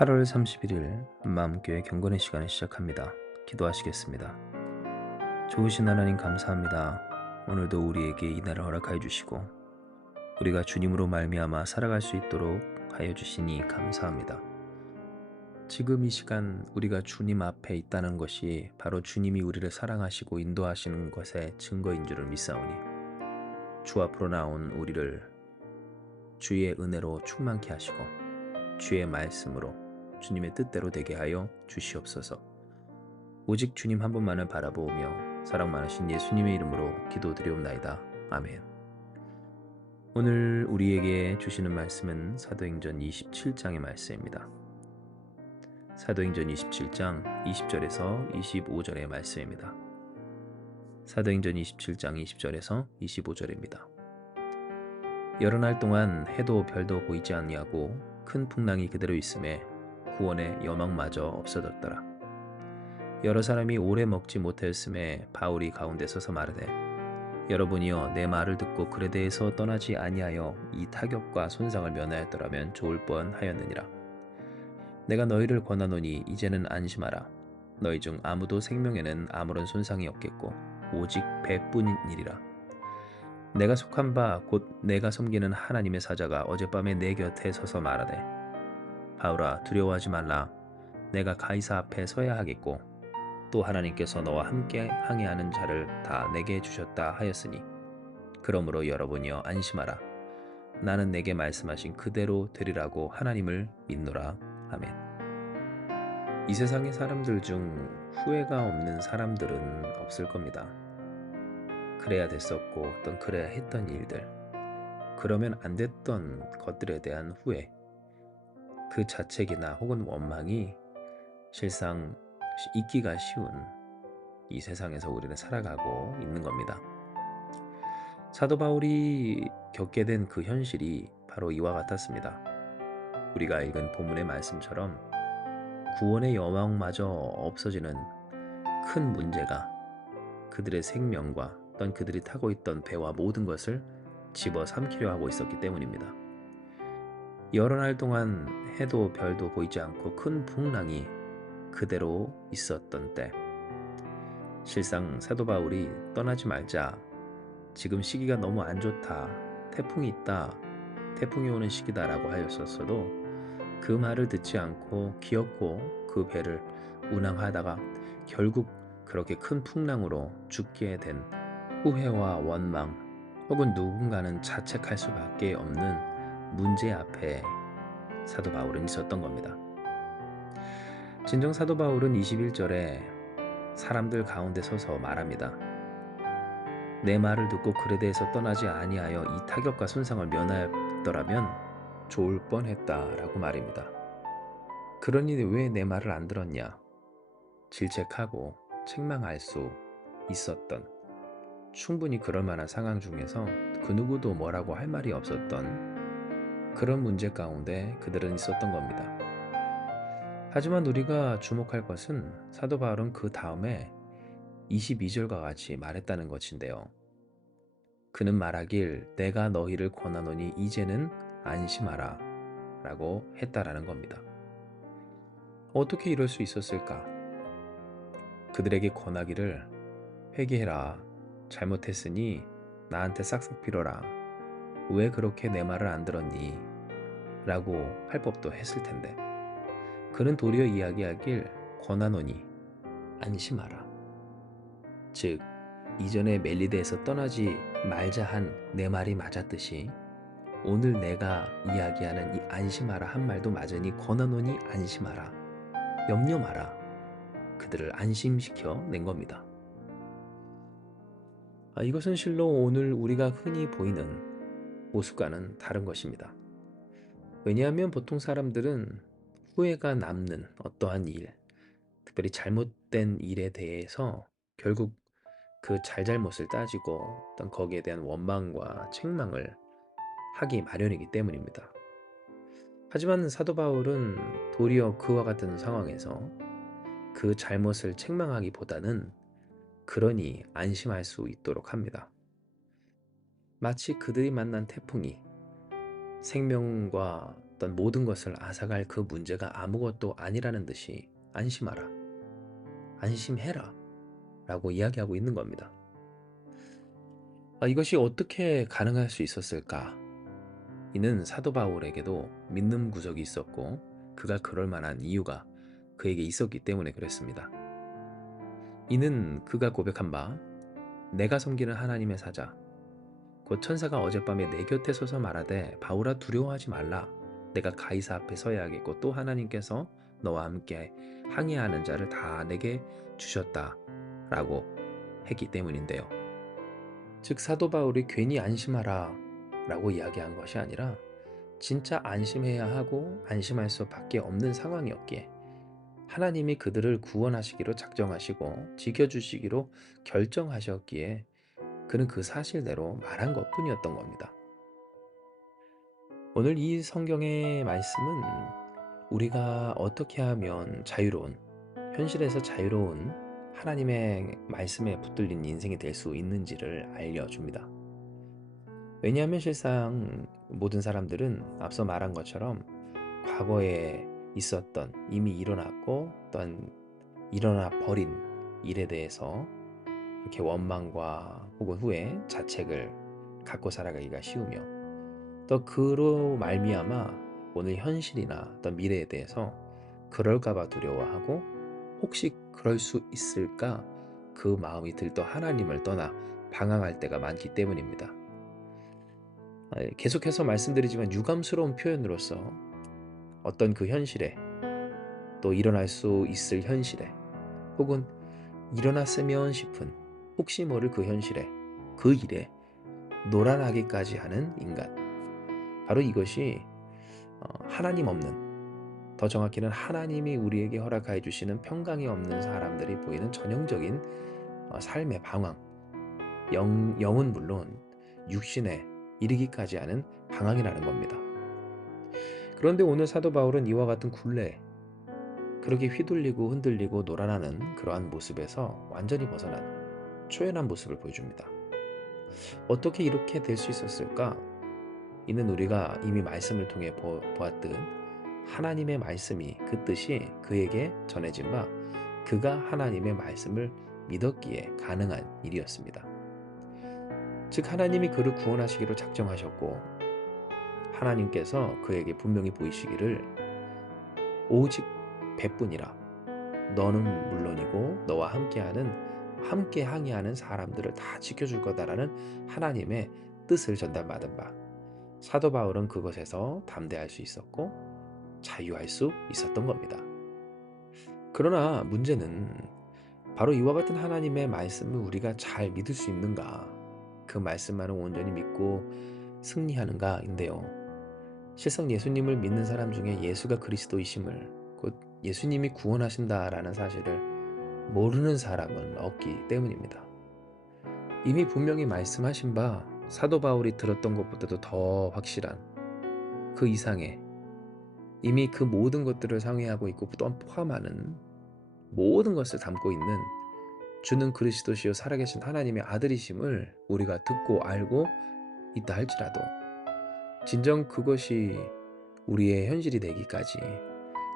8월 31일 마음교회 경건의 시간을 시작합니다. 기도하시겠습니다. 좋으신 하나님 감사합니다. 오늘도 우리에게 이 날을 허락하여 주시고 우리가 주님으로 말미암아 살아갈 수 있도록 하여 주시니 감사합니다. 지금 이 시간 우리가 주님 앞에 있다는 것이 바로 주님이 우리를 사랑하시고 인도하시는 것의 증거인 줄을 믿사오니 주 앞으로 나온 우리를 주의 은혜로 충만케 하시고 주의 말씀으로 주님의 뜻대로 되게 하여 주시옵소서. 오직 주님 한 분만을 바라보며 사랑 많으신 예수님의 이름으로 기도드리옵나이다. 아멘. 오늘 우리에게 주시는 말씀은 사도행전 27장의 말씀입니다. 사도행전 27장 20절에서 25절의 말씀입니다. 사도행전 27장 20절에서 25절입니다. 여러 날 동안 해도 별도 보이지 아니하고 큰 풍랑이 그대로 있음에 구원의 여망마저 없어졌더라. 여러 사람이 오래 먹지 못하였음에 바울이 가운데 서서 말하되 여러분이여 내 말을 듣고 그레데에서 떠나지 아니하여 이 타격과 손상을 면하였더라면 좋을 뻔하였느니라. 내가 너희를 권하노니 이제는 안심하라. 너희 중 아무도 생명에는 아무런 손상이 없겠고 오직 배뿐이니라. 내가 속한 바 곧 내가 섬기는 하나님의 사자가 어젯밤에 내 곁에 서서 말하되 바울아 두려워하지 말라. 내가 가이사 앞에 서야 하겠고 또 하나님께서 너와 함께 항해하는 자를 다 내게 주셨다 하였으니 그러므로 여러분이여 안심하라. 나는 내게 말씀하신 그대로 되리라고 하나님을 믿노라. 아멘. 이 세상의 사람들 중 후회가 없는 사람들은 없을 겁니다. 그래야 됐었고 어떤 그래야 했던 일들, 그러면 안 됐던 것들에 대한 후회, 그 자책이나 혹은 원망이 실상 있기가 쉬운 이 세상에서 우리는 살아가고 있는 겁니다. 사도 바울이 겪게 된 그 현실이 바로 이와 같았습니다. 우리가 읽은 본문의 말씀처럼 구원의 여망마저 없어지는 큰 문제가 그들의 생명과 어떤 그들이 타고 있던 배와 모든 것을 집어삼키려 하고 있었기 때문입니다. 여러 날 동안 해도 별도 보이지 않고 큰 풍랑이 그대로 있었던 때, 실상 사도 바울이 떠나지 말자, 지금 시기가 너무 안 좋다, 태풍이 있다, 태풍이 오는 시기다라고 하였었어도 그 말을 듣지 않고 기어코 그 배를 운항하다가 결국 그렇게 큰 풍랑으로 죽게 된 후회와 원망 혹은 누군가는 자책할 수밖에 없는 문제 앞에 사도 바울은 있었던 겁니다. 진정 사도 바울은 21절에 사람들 가운데 서서 말합니다. 내 말을 듣고 그레데에서 떠나지 아니하여 이 타격과 손상을 면하였더라면 좋을 뻔했다라고 말입니다. 그러니 왜 내 말을 안 들었냐? 질책하고 책망할 수 있었던, 충분히 그럴 만한 상황 중에서 그 누구도 뭐라고 할 말이 없었던 그런 문제 가운데 그들은 있었던 겁니다. 하지만 우리가 주목할 것은 사도 바울은 그 다음에 22절과 같이 말했다는 것인데요. 그는 말하길 내가 너희를 권하노니 이제는 안심하라 라고 했다라는 겁니다. 어떻게 이럴 수 있었을까? 그들에게 권하기를 회개해라. 잘못했으니 나한테 싹싹 빌어라. 왜 그렇게 내 말을 안 들었니? 라고 할 법도 했을 텐데 그는 도리어 이야기하길 권하노니 안심하라. 즉 이전에 멜리데에서 떠나지 말자 한 내 말이 맞았듯이 오늘 내가 이야기하는 이 안심하라 한 말도 맞으니 권하노니 안심하라. 염려 마라. 그들을 안심시켜 낸 겁니다. 이것은 실로 오늘 우리가 흔히 보이는 모습과는 다른 것입니다. 왜냐하면 보통 사람들은 후회가 남는 어떠한 일, 특별히 잘못된 일에 대해서 결국 그 잘잘못을 따지고 어떤 거기에 대한 원망과 책망을 하기 마련이기 때문입니다. 하지만 사도 바울은 도리어 그와 같은 상황에서 그 잘못을 책망하기보다는 그러니 안심할 수 있도록 합니다. 마치 그들이 만난 태풍이 생명과 어떤 모든 것을 앗아갈 그 문제가 아무것도 아니라는 듯이 안심하라, 안심해라 라고 이야기하고 있는 겁니다. 이것이 어떻게 가능할 수 있었을까? 이는 사도 바울에게도 믿는 구석이 있었고 그가 그럴 만한 이유가 그에게 있었기 때문에 그랬습니다. 이는 그가 고백한 바 내가 섬기는 하나님의 사자 곧 천사가 어젯밤에 내 곁에 서서 말하되 바울아 두려워하지 말라 내가 가이사 앞에 서야겠고 또 하나님께서 너와 함께 항해하는 자를 다 내게 주셨다 라고 했기 때문인데요. 즉 사도 바울이 괜히 안심하라 라고 이야기한 것이 아니라 진짜 안심해야 하고 안심할 수밖에 없는 상황이었기에 하나님이 그들을 구원하시기로 작정하시고 지켜주시기로 결정하셨기에 그는 그 사실대로 말한 것뿐이었던 겁니다. 오늘 이 성경의 말씀은 우리가 어떻게 하면 자유로운, 현실에서 자유로운 하나님의 말씀에 붙들린 인생이 될 수 있는지를 알려줍니다. 왜냐하면 실상 모든 사람들은 앞서 말한 것처럼 과거에 있었던 이미 일어났고 또한 일어나 버린 일에 대해서 이렇게 원망과 혹은 후회, 자책을 갖고 살아가기가 쉬우며 또 그로 말미암아 오늘 현실이나 어떤 미래에 대해서 그럴까봐 두려워하고 혹시 그럴 수 있을까 그 마음이 들떠 하나님을 떠나 방황할 때가 많기 때문입니다. 계속해서 말씀드리지만 유감스러운 표현으로서 어떤 그 현실에 또 일어날 수 있을 현실에 혹은 일어났으면 싶은 혹시 모를 그 현실에 그 일에 노란하기까지 하는 인간, 바로 이것이 하나님 없는, 더 정확히는 하나님이 우리에게 허락하여 주시는 평강이 없는 사람들이 보이는 전형적인 삶의 방황, 영은 물론 육신에 이르기까지 하는 방황이라는 겁니다. 그런데 오늘 사도 바울은 이와 같은 굴레, 그렇게 휘둘리고 흔들리고 놀아나는 그러한 모습에서 완전히 벗어난 초연한 모습을 보여줍니다. 어떻게 이렇게 될 수 있었을까? 이는 우리가 이미 말씀을 통해 보았듯 하나님의 말씀이 그 뜻이 그에게 전해진 바 그가 하나님의 말씀을 믿었기에 가능한 일이었습니다. 즉 하나님이 그를 구원하시기로 작정하셨고 하나님께서 그에게 분명히 보이시기를 오직 배뿐이라 너는 물론이고 너와 함께 항해하는 사람들을 다 지켜줄 거다라는 하나님의 뜻을 전달받은 바 사도 바울은 그것에서 담대할 수 있었고 자유할 수 있었던 겁니다. 그러나 문제는 바로 이와 같은 하나님의 말씀을 우리가 잘 믿을 수 있는가, 그 말씀만을 온전히 믿고 승리하는가인데요. 실상 예수님을 믿는 사람 중에 예수가 그리스도이심을, 곧 예수님이 구원하신다라는 사실을 모르는 사람은 없기 때문입니다. 이미 분명히 말씀하신 바 사도 바울이 들었던 것보다도 더 확실한 그 이상의 이미 그 모든 것들을 상회하고 있고 또한 포함하는 모든 것을 담고 있는 주는 그리스도시요 살아계신 하나님의 아들이심을 우리가 듣고 알고 있다 할지라도 진정 그것이 우리의 현실이 되기까지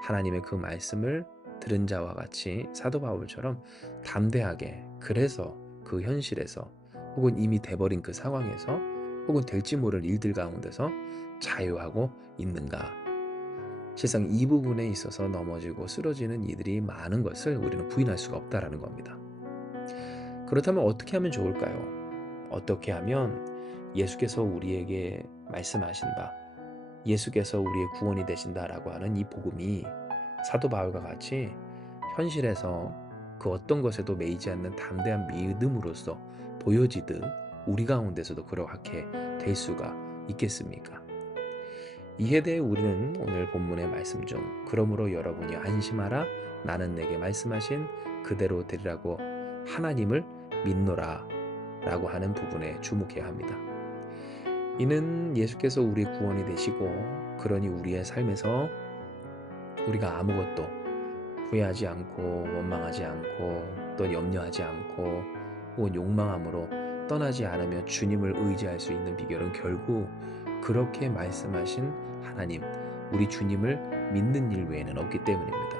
하나님의 그 말씀을 들은 자와 같이 사도 바울처럼 담대하게, 그래서 그 현실에서 혹은 이미 돼버린 그 상황에서 혹은 될지 모를 일들 가운데서 자유하고 있는가. 실상 이 부분에 있어서 넘어지고 쓰러지는 이들이 많은 것을 우리는 부인할 수가 없다라는 겁니다. 그렇다면 어떻게 하면 좋을까요? 어떻게 하면 예수께서 우리에게 말씀하신 바 예수께서 우리의 구원이 되신다라고 하는 이 복음이 사도 바울과 같이 현실에서 그 어떤 것에도 매이지 않는 담대한 믿음으로써 보여지듯 우리 가운데서도 그렇게 될 수가 있겠습니까? 이에 대해 우리는 오늘 본문의 말씀 중 그러므로 여러분이 안심하라 나는 내게 말씀하신 그대로 되리라고 하나님을 믿노라 라고 하는 부분에 주목해야 합니다. 이는 예수께서 우리의 구원이 되시고 그러니 우리의 삶에서 우리가 아무것도 후회하지 않고 원망하지 않고 또 염려하지 않고 혹은 욕망함으로 떠나지 않으며 주님을 의지할 수 있는 비결은 결국 그렇게 말씀하신 하나님, 우리 주님을 믿는 일 외에는 없기 때문입니다.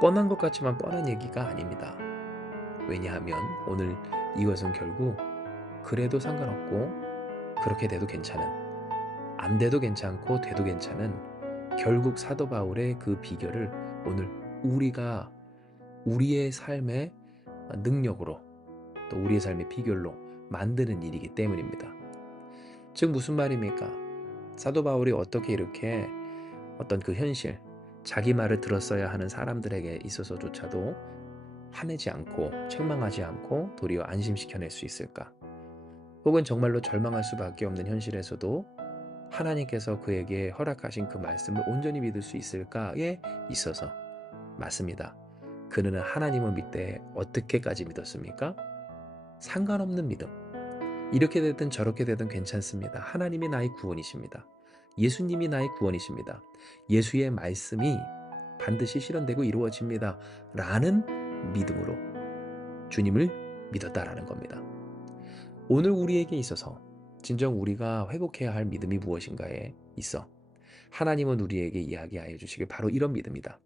뻔한 것 같지만 뻔한 얘기가 아닙니다. 왜냐하면 오늘 이것은 결국 그래도 상관없고 그렇게 돼도 괜찮은, 안 돼도 괜찮고 돼도 괜찮은, 결국 사도 바울의 그 비결을 오늘 우리가 우리의 삶의 능력으로, 또 우리의 삶의 비결로 만드는 일이기 때문입니다. 즉 무슨 말입니까? 사도 바울이 어떻게 이렇게 어떤 그 현실, 자기 말을 들었어야 하는 사람들에게 있어서조차도 화내지 않고 책망하지 않고 도리어 안심시켜낼 수 있을까? 혹은 정말로 절망할 수밖에 없는 현실에서도 하나님께서 그에게 허락하신 그 말씀을 온전히 믿을 수 있을까에 있어서 맞습니다. 그는 하나님을 믿되 어떻게까지 믿었습니까? 상관없는 믿음. 이렇게 되든 저렇게 되든 괜찮습니다. 하나님이 나의 구원이십니다. 예수님이 나의 구원이십니다. 예수의 말씀이 반드시 실현되고 이루어집니다. 라는 믿음으로 주님을 믿었다라는 겁니다. 오늘 우리에게 있어서 진정 우리가 회복해야 할 믿음이 무엇인가에 있어 하나님은 우리에게 이야기하여 주시길 바로 이런 믿음이다.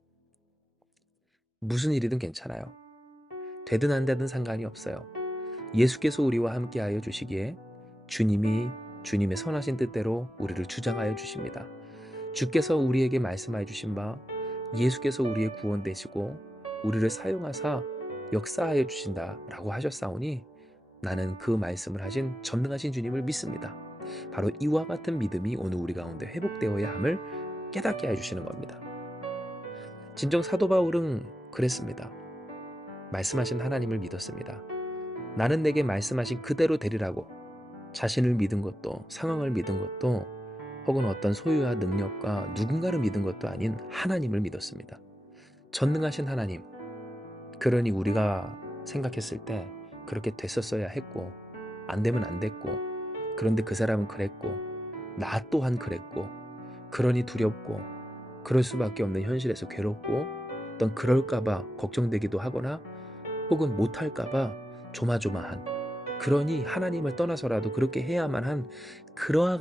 무슨 일이든 괜찮아요. 되든 안 되든 상관이 없어요. 예수께서 우리와 함께하여 주시기에 주님이 주님의 선하신 뜻대로 우리를 주장하여 주십니다. 주께서 우리에게 말씀하여 주신 바 예수께서 우리의 구원 되시고 우리를 사용하사 역사하여 주신다라고 하셨사오니 나는 그 말씀을 하신 전능하신 주님을 믿습니다. 바로 이와 같은 믿음이 오늘 우리 가운데 회복되어야 함을 깨닫게 해주시는 겁니다. 진정 사도 바울은 그랬습니다. 말씀하신 하나님을 믿었습니다. 나는 내게 말씀하신 그대로 되리라고 자신을 믿은 것도 상황을 믿은 것도 혹은 어떤 소유와 능력과 누군가를 믿은 것도 아닌 하나님을 믿었습니다. 전능하신 하나님. 그러니 우리가 생각했을 때 그렇게 됐었어야 했고 안 되면 안 됐고 그런데 그 사람은 그랬고 나 또한 그랬고 그러니 두렵고 그럴 수밖에 없는 현실에서 괴롭고 어떤 그럴까봐 걱정되기도 하거나 혹은 못할까봐 조마조마한 그러니 하나님을 떠나서라도 그렇게 해야만 한 그와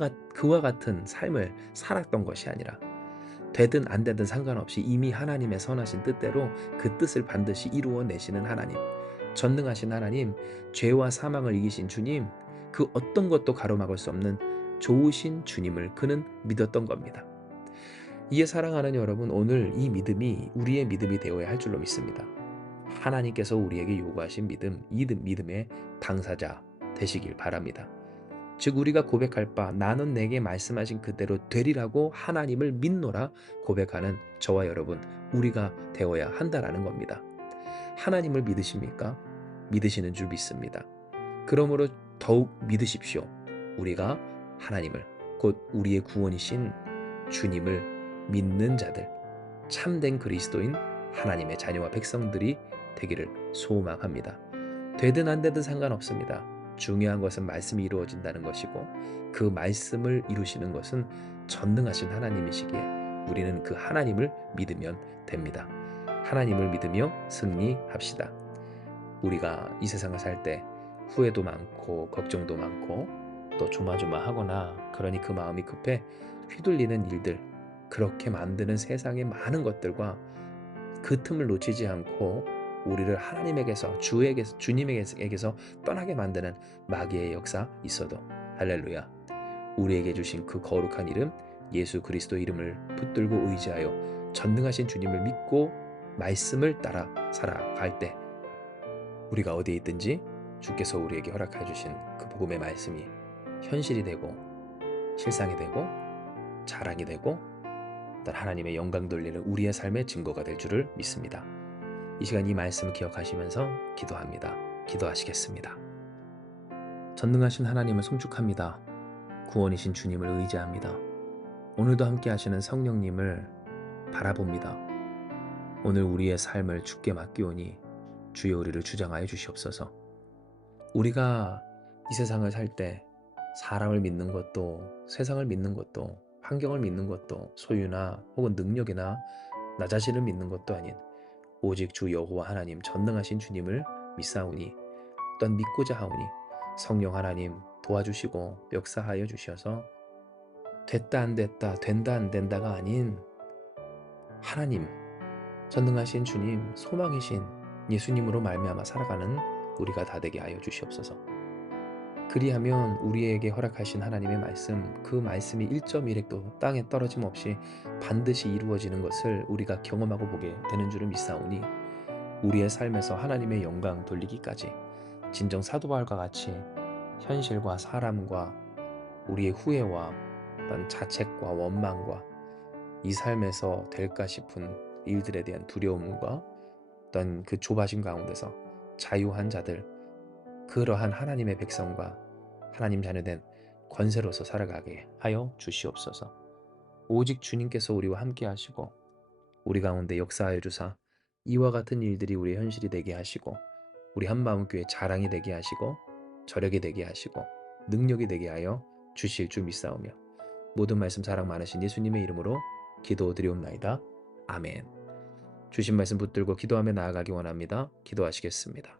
같은 삶을 살았던 것이 아니라 되든 안 되든 상관없이 이미 하나님의 선하신 뜻대로 그 뜻을 반드시 이루어내시는 하나님, 전능하신 하나님, 죄와 사망을 이기신 주님, 그 어떤 것도 가로막을 수 없는 좋으신 주님을 그는 믿었던 겁니다. 이에 사랑하는 여러분, 오늘 이 믿음이 우리의 믿음이 되어야 할 줄로 믿습니다. 하나님께서 우리에게 요구하신 믿음, 이 믿음의 당사자 되시길 바랍니다. 즉 우리가 고백할 바 나는 내게 말씀하신 그대로 되리라고 하나님을 믿노라 고백하는 저와 여러분 우리가 되어야 한다라는 겁니다. 하나님을 믿으십니까? 믿으시는 줄 믿습니다. 그러므로 더욱 믿으십시오. 우리가 하나님을 곧 우리의 구원이신 주님을 믿는 자들, 참된 그리스도인 하나님의 자녀와 백성들이 되기를 소망합니다. 되든 안 되든 상관없습니다. 중요한 것은 말씀이 이루어진다는 것이고 그 말씀을 이루시는 것은 전능하신 하나님이시기에 우리는 그 하나님을 믿으면 됩니다. 하나님을 믿으며 승리합시다. 우리가 이 세상을 살 때 후회도 많고 걱정도 많고 또 조마조마하거나 그러니 그 마음이 급해 휘둘리는 일들, 그렇게 만드는 세상의 많은 것들과 그 틈을 놓치지 않고 우리를 하나님에게서 주님에게서 떠나게 만드는 마귀의 역사 있어도 할렐루야, 우리에게 주신 그 거룩한 이름 예수 그리스도 이름을 붙들고 의지하여 전능하신 주님을 믿고 말씀을 따라 살아갈 때 우리가 어디에 있든지 주께서 우리에게 허락해 주신 그 복음의 말씀이 현실이 되고 실상이 되고 자랑이 되고 어떤 하나님의 영광 돌리는 우리의 삶의 증거가 될 줄을 믿습니다. 이 시간 이 말씀을 기억하시면서 기도합니다. 기도하시겠습니다. 전능하신 하나님을 송축합니다. 구원이신 주님을 의지합니다. 오늘도 함께 하시는 성령님을 바라봅니다. 오늘 우리의 삶을 주께 맡기오니 주여 우리를 주장하여 주시옵소서. 우리가 이 세상을 살 때 사람을 믿는 것도 세상을 믿는 것도 환경을 믿는 것도 소유나 혹은 능력이나 나 자신을 믿는 것도 아닌 오직 주 여호와 하나님 전능하신 주님을 믿사오니 또한 믿고자 하오니 성령 하나님 도와주시고 역사하여 주셔서 됐다 안 됐다, 된다 안 된다가 아닌 하나님, 전능하신 주님, 소망이신 예수님으로 말미암아 살아가는 우리가 다 되게 하여 주시옵소서. 그리하면 우리에게 허락하신 하나님의 말씀, 그 말씀이 1.1획도 땅에 떨어짐 없이 반드시 이루어지는 것을 우리가 경험하고 보게 되는 줄을 믿사오니 우리의 삶에서 하나님의 영광 돌리기까지 진정 사도 바울과 같이 현실과 사람과 우리의 후회와 어떤 자책과 원망과 이 삶에서 될까 싶은 일들에 대한 두려움과 어떤 그 좁아진 가운데서 자유한 자들, 그러한 하나님의 백성과 하나님 자녀된 권세로서 살아가게 하여 주시옵소서. 오직 주님께서 우리와 함께 하시고 우리 가운데 역사하여 주사 이와 같은 일들이 우리의 현실이 되게 하시고 우리 한마음교회 자랑이 되게 하시고 저력이 되게 하시고 능력이 되게 하여 주실 줄 믿사오며 모든 말씀 사랑 많으신 예수님의 이름으로 기도드리옵나이다. 아멘. 주신 말씀 붙들고 기도하며 나아가기 원합니다. 기도하시겠습니다.